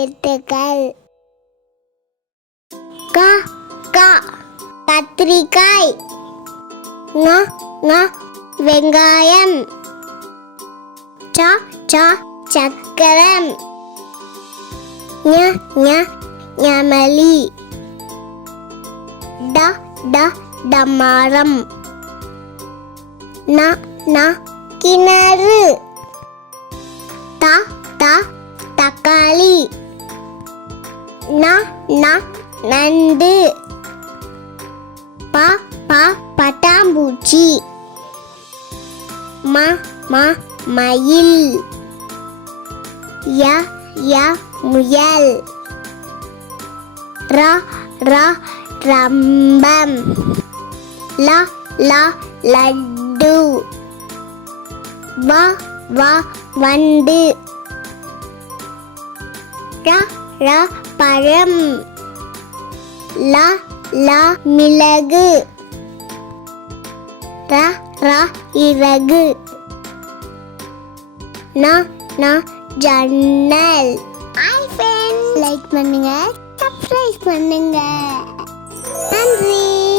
எழுத்துக்கள். க க கத்திரிக்காய். ங ங வெங்காயம். ச ச சக்கரம். ஞ ஞ ஞமலி. ட ட டமரம். ந ந கிணறு. த த தக்காளி. ந ந நண்டு. ப ப பட்டாம்பூச்சி. ம ம மயில். ய ய முயல். ர ர ரம்பம். ல ல லட்டு. வ வ வண்டு. ர ர பழம். ல ல மிளகு. ர ர இறகு. ந ந ஜன்னல். ஹாய் ஃப்ரெண்ட்ஸ், லைக் பண்ணுங்க, சப்ஸ்கிரைப் பண்ணுங்க. நன்றி.